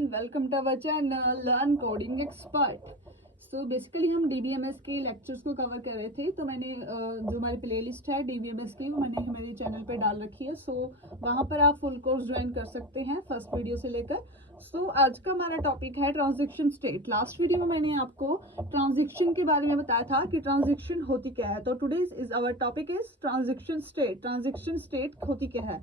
Everyone, welcome to our channel learn coding expert. So basically हम DBMS के lectures को cover कर रहे थे, तो मैंने जो हमारी प्लेलिस्ट है DBMS की वो मैंने हमारे चैनल पे डाल रखी है। सो वहाँ पर आप फुल कोर्स ज्वाइन कर सकते हैं फर्स्ट वीडियो से लेकर। सो आज का हमारा टॉपिक है ट्रांजिशन स्टेट। लास्ट वीडियो में मैंने आपको ट्रांजिशन के बारे में बताया था कि ट्रांजिशन होती क्या है, तो today's is our topic is transition state. Transition state होती क्या है?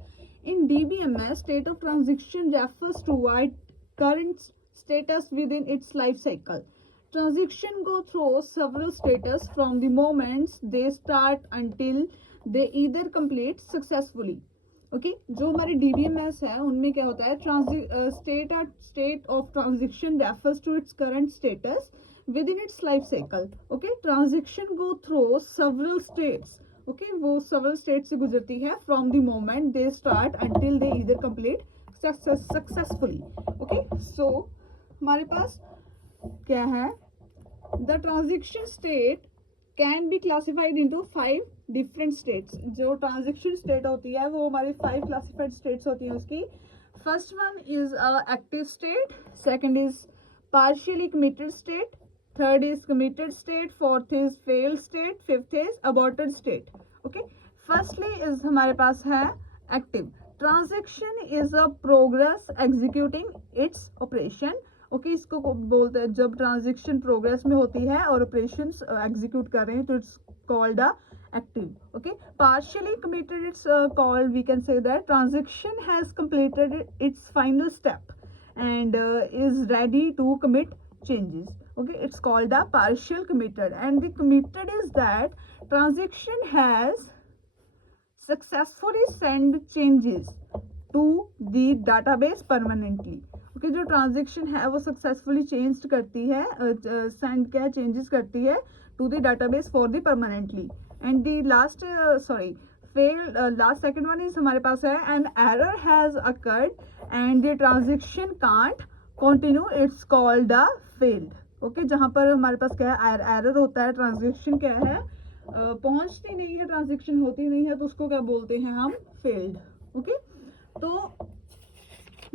In DBMS, state of transition refers to what current status within its life cycle. Transition go through several status from the moments they start until they either complete successfully. Okay, जो हमारे DBMS है उनमें क्या होता है, state of transition refers to its current status within its life cycle. Okay, transition go through several states. Okay वो several state से गुजरती है from the moment they start until they either complete successfully. Okay, so हमारे पास क्या है, the transition state can be classified into 5 different states. जो transition state होती है वो हमारी 5 क्लासिफाइड स्टेट्स होती हैं उसकी। First one is active state, second is partially committed state, third is committed state, fourth is failed state, fifth is aborted state. Okay, firstly is हमारे पास है active. Transition is a progress executing its operation. Okay, इसको बोलते हैं जब transaction progress में होती है और ऑपरेशंस एग्जीक्यूट कर रहे हैं तो it's called a active. Okay, partially committed it's called, we can say that transaction has completed its final step and is ready to commit changes. Okay, it's called a partial committed, and the committed is that transaction has successfully sent changes to the database permanently. Okay, जो transaction है वो successfully change करती है, send क्या changes करती है to the database for the permanently. And the last last second one is हमारे पास है an error has occurred and the transaction can't continue, it's called a failed. Okay, जहां पर हमारे पास क्या है, एरर होता है, ट्रांजेक्शन क्या है, पहुंचती नहीं है, ट्रांजेक्शन होती नहीं है, तो उसको क्या बोलते हैं हम, फेल्ड। ओके, तो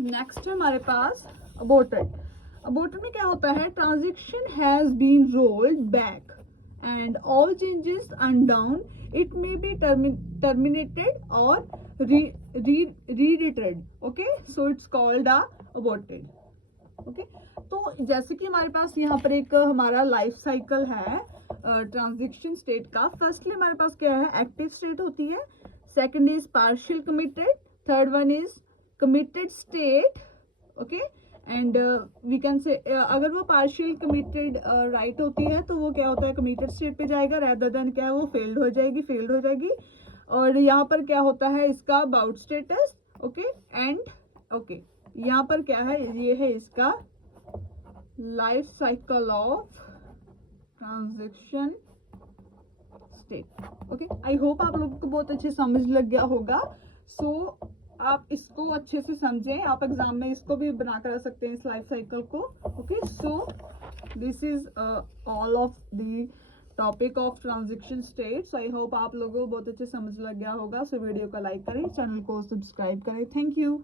नेक्स्ट है हमारे पास अबॉर्टेड। अबॉर्टेड में क्या होता है, transaction has been rolled back and all changes undone, it may be terminated और रीडिटेड। Okay, so it's called a aborted. Okay, तो जैसे कि हमारे पास यहाँ पर एक हमारा लाइफ साइकिल है ट्रांजिशन स्टेट का। फर्स्टली हमारे पास क्या है, एक्टिव स्टेट होती है, second is partial committed, third one is committed state. Okay, and we can say अगर वो पार्शियल कमिटेड राइट होती है तो वो क्या होता है, कमिटेड स्टेट पे जाएगा, रेदर देन क्या है वो फेल्ड हो जाएगी। और यहाँ पर क्या होता है इसका about status. Okay, and okay, यहाँ पर क्या है, ये है इसका life cycle of transaction state. Okay, I hope आप लोगों को बहुत अच्छे समझ लग गया होगा। सो आप इसको अच्छे से समझें, आप एग्जाम में इसको भी बना कर आ सकते हैं इस लाइफ साइकिल को। Okay, so this is all of the topic of transaction state. So I hope आप लोगों को बहुत अच्छे समझ लग गया होगा। सो वीडियो को लाइक करें, चैनल को सब्सक्राइब करें। Thank you.